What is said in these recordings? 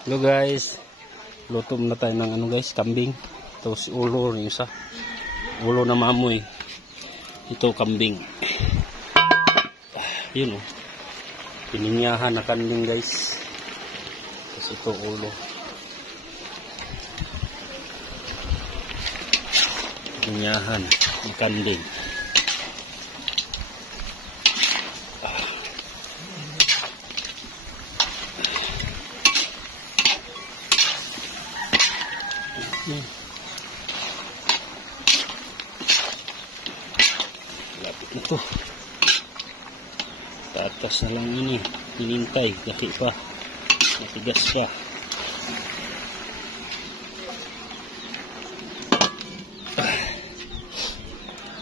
Hello guys, luto na tayo ng ano guys, kambing. Ito si ulo yung isa, ulo na maamoy. Ito kambing. Yun oh, pininyahan na kambing guys. Tapos ito ulo, pininyahan ng kambing. Lapit na to. Tatas na lang ini, hinintay kasi pa matigas pa.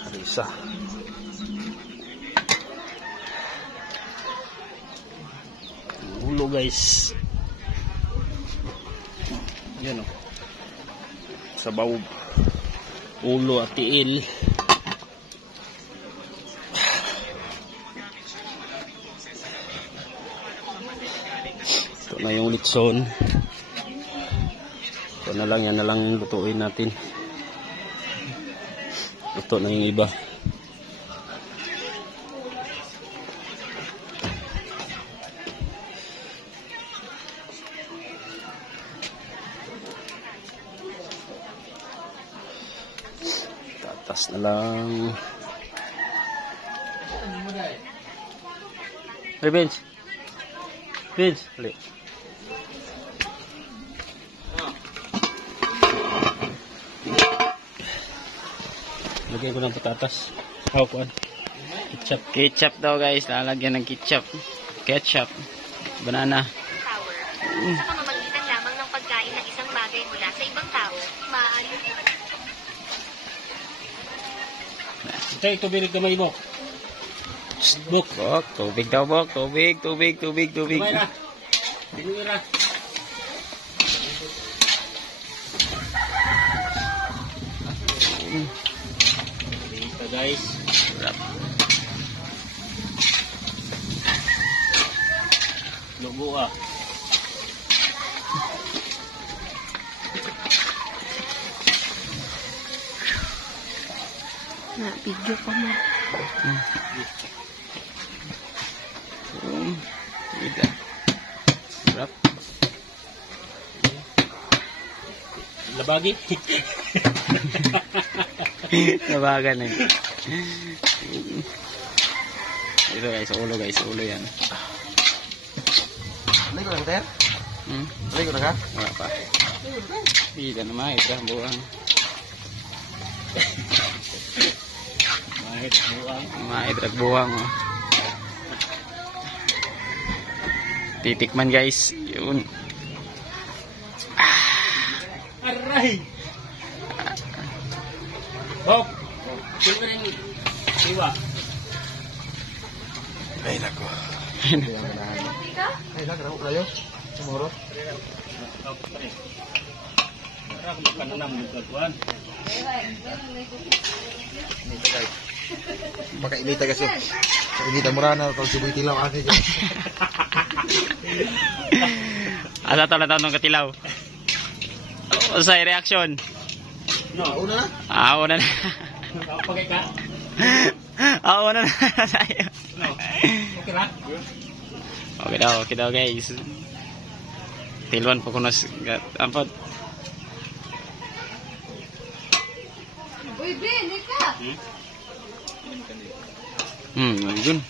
Harisa. Ulo guys. Yan oh, sabaw, ulo at tiil. Ito na yung litson. Ito na lang, yan na lang lutuin natin. Luto na yung iba. Tatas na lang. Hey Vince, Vince, hali. Lagyan ko ng patatas. Kuan. Ketchup. Ketchup daw guys, lalagyan ng ketchup. Ketchup. Banana. Sa pamamagitan lamang ng pagkain ng isang bagay mula sa ibang tao, maaari. Tay, tubig gamay mo. Bok. Bok, tubig daw bok. Tubig. Gamay na. Tingin na. Dito guys. Lugo ah. Na, video ko mo. Ida. Sarap. Labagi. Nabagan eh. Ito guys, ulo yan. Lấy ko lang, Ter? Lấy ko na ka? Wala pa. Ida naman, ito buang. Mahit buang. Maidrak buwang oh. Titikman guys. Yun. Aray. Bok. Sino rin iwa? Ay, nako. Ay, nako, kayo. Sumurot. Para kung makananam ng katuan. Dito guys. Baka imita kasi. Imita mura na pag subuy tilaw ate dyan. Asa to na ng katilaw. O sa reaction. No. Una? Una na. Pagay ka? Una na tayo. No. Okay ra? Okay daw guys. Tilwan po kunos ampod. Uy, Ben, ika! Yun.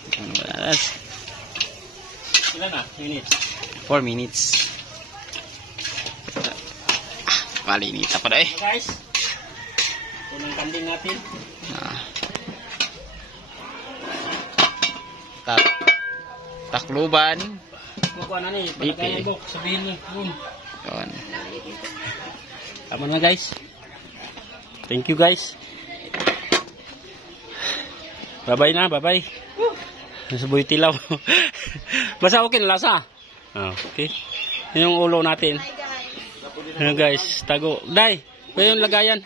Ilan na? Minutes? 4 minutes. Malinita pa daw eh. So guys, ito ng kanding natin. Takluban. Kukuha na ni, palagay na ibok. Sabihin mo. Yun. Tama na guys. Thank you guys. Bye-bye na, bye-bye. Nasa buhay tilaw. Basta okay na lasa. Okay. Yun yung ulo natin. Ayan guys, tago. Day, kaya yung lagayan.